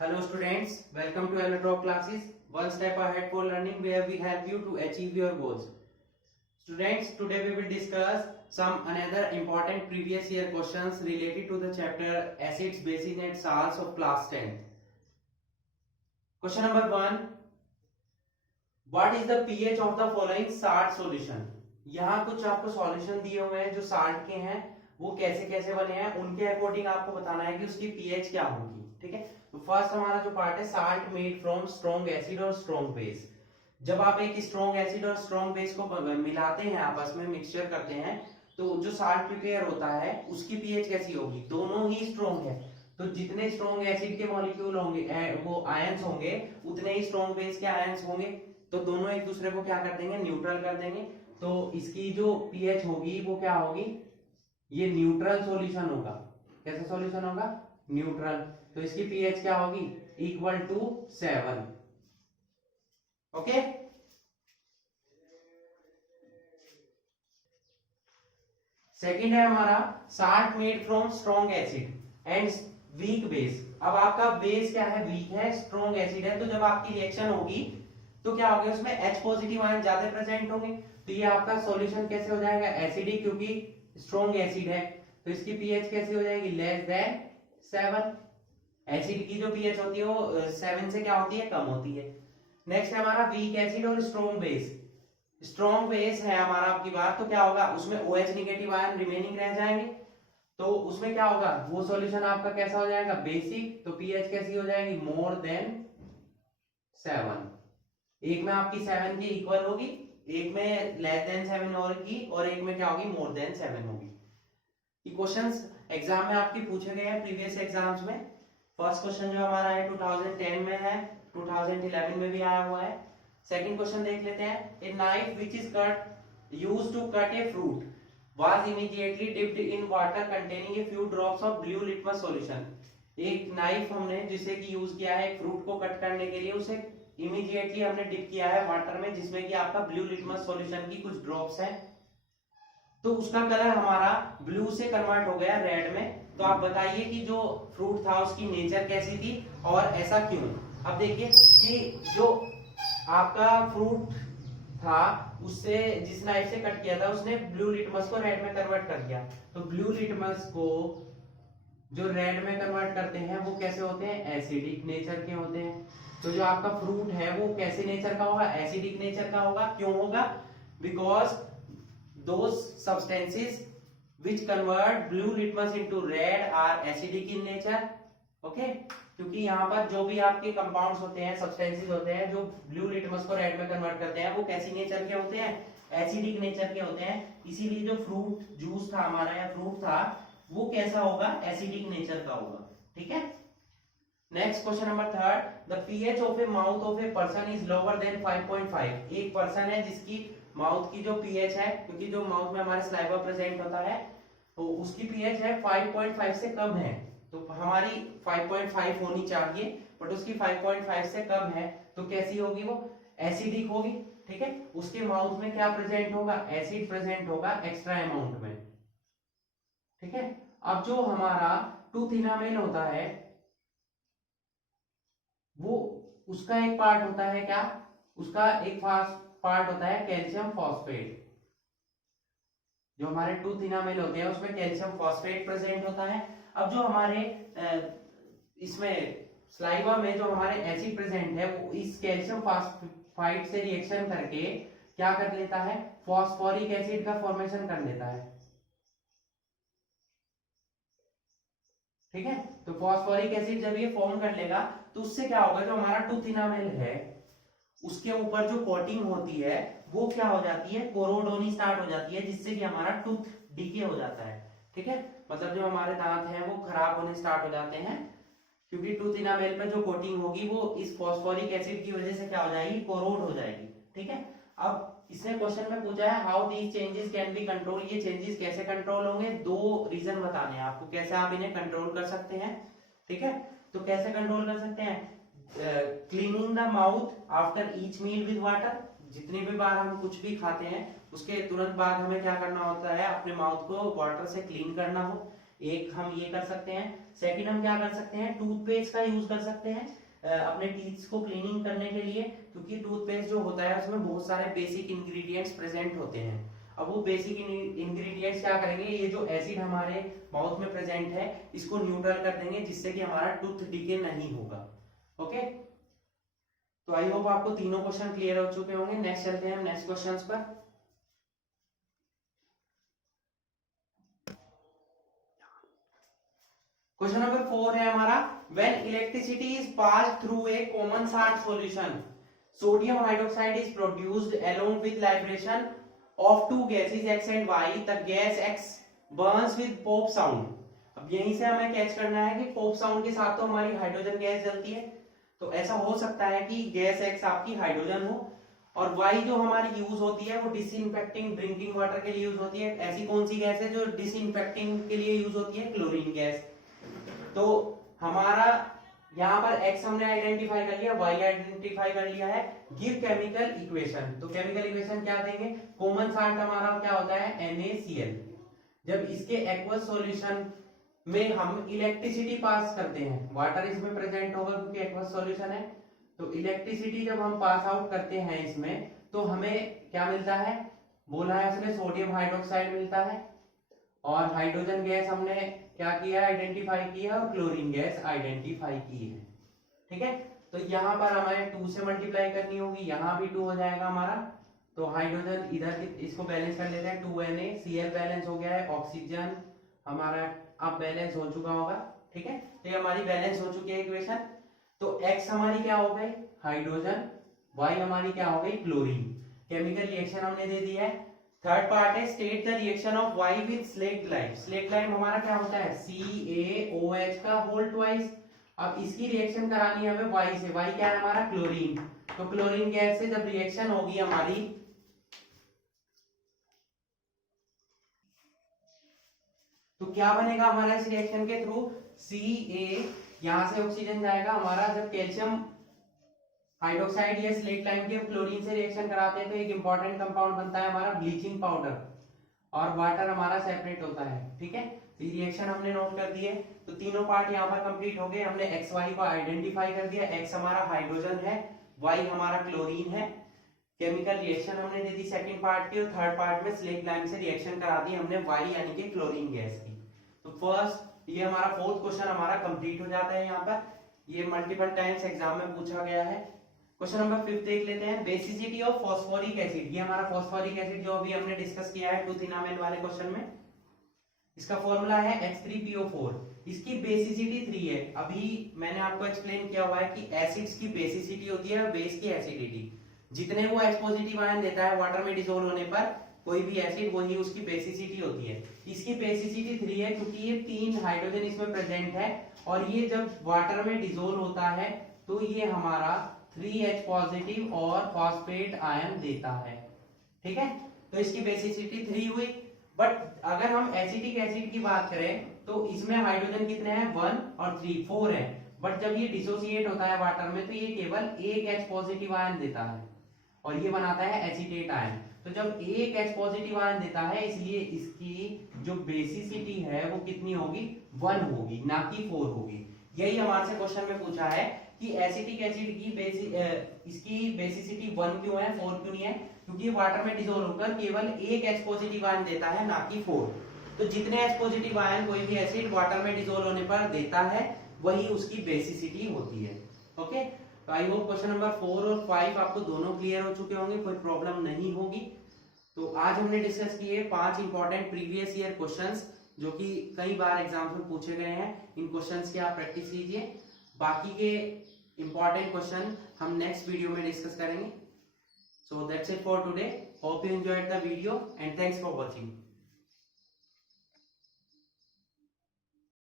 Hello students, welcome to Electro classes. One step ahead for learning where we help you to achieve your goals. Students, today we will discuss some another important previous year questions related to the chapter acids, bases and salts of class 10. Question number 1. What is the pH of the following salt solution? यहाँ कुछ आपको solution दिए हुए हैं जो salt के हैं, वो कैसे कैसे बने हैं, उनके अकॉर्डिंग आपको बताना है कि उसकी पीएच क्या होगी. ठीक है, तो फर्स्ट हमारा जो पार्ट है, salt made from strong acid और स्ट्रॉन्ग बेस. जब आप एक स्ट्रॉन्ग एसिड और स्ट्रॉन्ग बेस को मिलाते हैं, आपस में मिक्सचर करते हैं, तो जो साल्ट प्रिपेयर होता है उसकी पीएच कैसी होगी? दोनों ही स्ट्रॉन्ग है, तो जितने स्ट्रॉन्ग एसिड के मॉलिक्यूल होंगे, वो आयंस होंगे, उतने ही स्ट्रॉन्ग बेस के आयंस होंगे, तो दोनों एक दूसरे को क्या कर देंगे? न्यूट्रल कर देंगे. तो इसकी जो पीएच होगी वो क्या होगी? ये न्यूट्रल सॉल्यूशन होगा. कैसा सॉल्यूशन होगा? न्यूट्रल. तो इसकी पीएच क्या होगी? Equal to 7. ओके. सेकंड है हमारा salt made from strong acid and weak base. अब आपका बेस क्या है? वीक है, स्ट्रॉन्ग एसिड है, तो जब आपकी रिएक्शन होगी तो क्या होगा? उसमें H पॉजिटिव आयन ज्यादा प्रेजेंट होंगे, तो ये आपका सॉल्यूशन कैसे हो जाएगा? एसिडिक, क्योंकि स्ट्रॉन्ग एसिड है. तो इसकी पीएच कैसी हो जाएगी? Less than 7. एसिड की जो पीएच होती है वो 7 से क्या होती है? कम होती है. नेक्स्ट है हमारा वीक एसिड और स्ट्रॉन्ग बेस. स्ट्रॉन्ग बेस है हमारा आपकी बात, तो क्या होगा? उसमें OH नेगेटिव आयन रिमेनिंग रह जाएंगे, तो उसमें क्या होगा? वो सॉल्यूशन आपका कैसा हो जाएगा? बेसिक. तो पीएच कैसी हो जाएगी? More than 7. एक में आपकी 7 की इक्वल होगी, एक में लेस देन 7 होगी, और एक में क्या होगी? मोर देन 7 होगी. ये क्वेश्चंस एग्जाम में आपके पूछे गए हैं प्रीवियस एग्जाम्स में. फर्स्ट क्वेश्चन जो हमारा है 2010 में है, 2011 में भी आया हुआ है. सेकंड क्वेश्चन देख लेते हैं. A knife which is cut used to cut a fruit was immediately dipped in water containing a few drops of blue litmus solution. एक नाइफ हमने जिसे कि यूज किया है एक फ्रूट को कट करने के लिए, उसे इमीडिएटली हमने डिप किया है वाटर में, जिसमें कि आपका ब्लू लिटमस सॉल्यूशन की कुछ ड्रॉप्स हैं, तो उसका कलर हमारा ब्लू से कन्वर्ट हो गया रेड में. तो आप बताइए कि जो फ्रूट था उसकी नेचर कैसी थी और ऐसा क्यों? अब देखिए कि जो आपका फ्रूट था उससे जिस नाइफ से कट किया था उसने ब्लू लिटमस को रेड में कन्वर्ट कर दिया. तो ब्लू लिटमस को जो रेड में कन्वर्ट करते हैं वो कैसे होते हैं? एसिडिक नेचर के होते हैं. तो जो आपका फ्रूट है वो कैसे नेचर का होगा? एसिडिक नेचर का होगा. क्यों होगा? Because those substances which convert blue litmus into red are acidic in nature. Okay, क्योंकि यहाँ पर जो भी आपके कंपाउंड्स होते हैं, सब्सटेंसेस होते हैं जो ब्लू लिटमस को रेड में कन्वर्ट करते हैं, वो कैसी नेचर के होते हैं? एसिडिक नेचर के होते हैं. इसीलिए जो फ्रूट जूस था हमारा या फ्रूट था वो कैसा होगा? एसिडिक नेचर का होगा. ठीक है. Next question number third. The pH of A mouth of a person is lower than 5.5. एक पर्सन है जिसकी माउथ की जो पीएच है, क्योंकि जो माउथ में हमारे स्लाइवा प्रेजेंट होता है, तो उसकी पीएच है 5.5 से कम है. तो हमारी 5.5 होनी चाहिए, बट उसकी 5.5 से कम है, तो कैसी होगी? वो एसिडिक होगी. ठीक है. उसके माउथ में क्या प्रेजेंट होगा? एसिड प्रेजेंट होगा एक्स्ट्रा अमाउंट में. ठीक है. अब जो हमारा टूथ इनामेल होता है वो उसका एक पार्ट होता है क्या? उसका एक पार्ट होता है कैल्शियम फॉस्फेट. जो हमारे टूथ इनामेल होते हैं उसमें कैल्शियम फॉस्फेट प्रेजेंट होता है. अब जो हमारे इसमें स्लाइवा में जो हमारे एसिड प्रेजेंट है वो इस कैल्शियम फॉस्फेट से रिएक्शन करके क्या कर लेता है? फॉस्फोरिक एसिड का फॉर्मेशन कर लेता है. ठीक है. तो फॉस्फोरिक एसिड जब ये फॉर्म कर लेगा तो उससे क्या होगा? जो हमारा टूथ इनामेल है उसके ऊपर जो कोटिंग होती है वो क्या हो जाती है? कोरोड होनी स्टार्ट हो जाती है, जिससे कि हमारा टूथ डीके हो जाता है. ठीक है. मतलब जो हमारे दांत हैं वो खराब होने स्टार्ट हो जाते हैं, क्योंकि टूथ इनामेल पे जो कोटिंग होगी वो इस फॉस्फोरिक एसिड की वजह से क्या हो जाएगी? कोरोड हो जाएगी. ठीक है. अब इसने क्वेश्चन में पूछा है how these changes can be control. ये चेंजेस कैसे कंट्रोल होंगे? दो रीजन बताने हैं आपको कैसे आप इन्हें कंट्रोल कर सकते हैं. ठीक है. तो कैसे कंट्रोल कर सकते हैं? Cleaning the mouth after each meal with water. जितनी भी बार हम कुछ भी खाते हैं उसके तुरंत बाद हमें क्या करना होता है? अपने माउथ को वाटर से क्लीन करना हो. एक हम ये कर सकते हैं। सेकंड हम क्या कर सकते हैं, टूथपेस्ट का यूज कर सकते हैं अपने टीथ को क्लीनिंग करने के लिए, क्योंकि टूथपेस्ट जो होता है उसमें बहुत सारे बेसिक इंग्रेडिएंट्स प्रेजेंट होते हैं। अब वो बेसिक इंग्रेडिएंट्स क्या करेंगे, ये जो एसिड हमारे माउथ में प्रेजेंट है इसको न्यूट्रल कर देंगे, जिससे कि हमारा टूथ डिके नहीं होगा। ओके, तो आई होप आपको तीनों क्वेश्चन क्लियर हो चुके होंगे। नेक्स्ट चलते हैं हम नेक्स्ट क्वेश्चंस पर। क्वेश्चन नंबर 4 है हमारा, when electricity is passed through a common salt solution, sodium hydroxide is produced along with liberation of two gases X and Y, the gas X burns with pop sound. अब यहीं से हमें catch करना है कि pop sound के साथ तो हमारी हाइड्रोजन गैस जलती है, तो ऐसा हो सकता है कि गैस X आपकी हाइड्रोजन हो, और Y जो हमारी यूज होती है वो डिसइंफेक्टिंग ड्रिंकिंग वाटर के लिए यूज होती है। ऐसी कौन सी गैस है जो डिसइंफेक्टिंग के लिए यूज होती है, क्लोरीन गैस। तो हमारा यहाँ पर X हमने आइडेंटिफाई कर लिया, Y आइडेंटिफाई कर लिया है। गिव केमिकल इक्वेशन, तो केमिकल इक्वेशन क्या देंगे, कॉमन सॉल्ट हमारा क्या होता है NaCl। जब इसके एक्वस सॉल्यूशन में हम इलेक्ट्रिसिटी पास करते हैं, वाटर इसमें प्रेजेंट होगा क्योंकि एक्वस सॉल्यूशन है, तो इलेक्ट्रिसिटी जब हम पास आउट करते हैं इसमें तो हमें क्या मिलता है, बोला है उसने सोडियम हाइड्रोक्साइड मिलता है, और हाइड्रोजन गैस हमने क्या किया, आइडेंटिफाई किया, और क्लोरीन गैस आइडेंटिफाई की है। ठीक है, तो यहाँ पर हमें 2 से मल्टीप्लाई करनी होगी, यहाँ भी 2 हो जाएगा हमारा, तो हाइड्रोजन इधर इसको बैलेंस कर लेते हैं, 2NaCl बैलेंस हो गया है, ऑक्सीजन हमारा अब बैलेंस हो चुका होगा। ठीक है, तो ये हमारी बैलेंस हो चुकी है इक्वेशन। तो X हमारी क्या हो गई, हाइड्रोजन, Y हमारी क्या हो गई, क्लोरीन। केमिकल रिएक्शन हमने दे दिया है। थर्ड पार्ट है, state the reaction of Y with slate lime. Slate lime हमारा क्या होता है, CaOH का होल ट्वाइस। अब इसकी रिएक्शन करानी है हमें Y से, Y क्या है हमारा, क्लोरीन। तो क्लोरीन गैस से जब रिएक्शन होगी हमारी, तो क्या बनेगा हमारा इस रिएक्शन के थ्रू, Ca, यहां से ऑक्सीजन जाएगा हमारा, जब कैल्शियम हाइड्रोक्साइड या स्लेट लाइम के क्लोरीन से रिएक्शन कराते हैं तो एक इंपॉर्टेंट कंपाउंड बनता है हमारा ब्लीचिंग पाउडर, और वाटर हमारा सेपरेट होता है। ठीक है, तो ये रिएक्शन हमने नोट कर दिए, तो तीनों पार्ट यहाँ पर कंप्लीट हो गए। हमने एक्स वाई को आइडेंटिफाई कर दिया, एक्स हमारा हाइड्रोजन है, वाई हमारा क्लोरीन है। केमिकल रिएक्शन हमने दे दी सेकंड पार्ट की, और थर्ड पार्ट में स्लेट लाइम से रिएक्शन करा दी हमने वाई यानी कि क्लोरीन गैस की। तो फर्स्ट ये हमारा फोर्थ क्वेश्चन हमारा कंप्लीट हो जाता है यहाँ पर, ये मल्टीपल टाइम्स एग्जाम में पूछा गया है। क्वेश्चन नंबर 5 देख लेते हैं, बेसिसिटी ऑफ फॉस्फोरिक एसिड। ये हमारा फॉस्फोरिक एसिड जो अभी हमने डिस्कस किया है टूथ इनामेल वाले क्वेश्चन में, इसका फॉर्मूला है H3PO4। इसकी बेसिसिटी 3 है। अभी मैंने आपको एक्सप्लेन किया हुआ है कि एसिड्स की बेसिसिटी होती है बेस की एसिडिटी। जितने वो H पॉजिटिव आयन देता है वाटर में डिसॉल्व होने पर कोई भी एसिड, वही उसकी बेसिसिटी होती है। इसकी बेसिसिटी 3 है क्योंकि ये 3 हाइड्रोजन इसमें प्रेजेंट है, और ये जब वाटर में डिसॉल्व होता है तो ये हमारा 3H पॉजिटिव और फॉस्फेट आयन देता है। ठीक है, तो इसकी बेसिसिटी 3 हुई। बट अगर हम एसिटिक एसिड की बात करें तो इसमें हाइड्रोजन कितने हैं, 1 और 3, 4 है। बट जब ये डिसोसिएट होता है वाटर में तो ये केवल एक H पॉजिटिव आयन देता है, और ये बनाता है एसीटेट आयन। तो जब एक H पॉजिटिव आयन देता है, इसलिए इसकी जो बेसिसिटी है वो कितनी होगी, 1 होगी, ना कि 4 होगी। यही हमारे से क्वेश्चन में पूछा है कि एसिटिक एसिड की इसकी बेसिसिटी 1 क्यों है, 4 क्यों नहीं है, क्योंकि वाटर में डिसॉल्व होकर केवल एक H पॉजिटिव आयन देता है, ना कि 4। तो जितने H पॉजिटिव आयन कोई भी एसिड वाटर में डिसॉल्व होने पर देता है वही उसकी बेसिसिटी होती है। ओके, तो आई होप क्वेश्चन नंबर 4 और 5 आपको दोनों क्लियर हो चुके होंगे, कोई प्रॉब्लम नहीं होगी। तो आज हमने डिस्कस किए 5 इंपॉर्टेंट प्रीवियस ईयर क्वेश्चंस जो कि कई बार एग्जाम्स में पूछे गए हैं। इन क्वेश्चंस की आप प्रैक्टिस कीजिए, बाकी के इंपॉर्टेंट क्वेश्चन हम नेक्स्ट वीडियो में डिस्कस करेंगे। So that's it for today, hope you enjoyed the video and thanks for watching.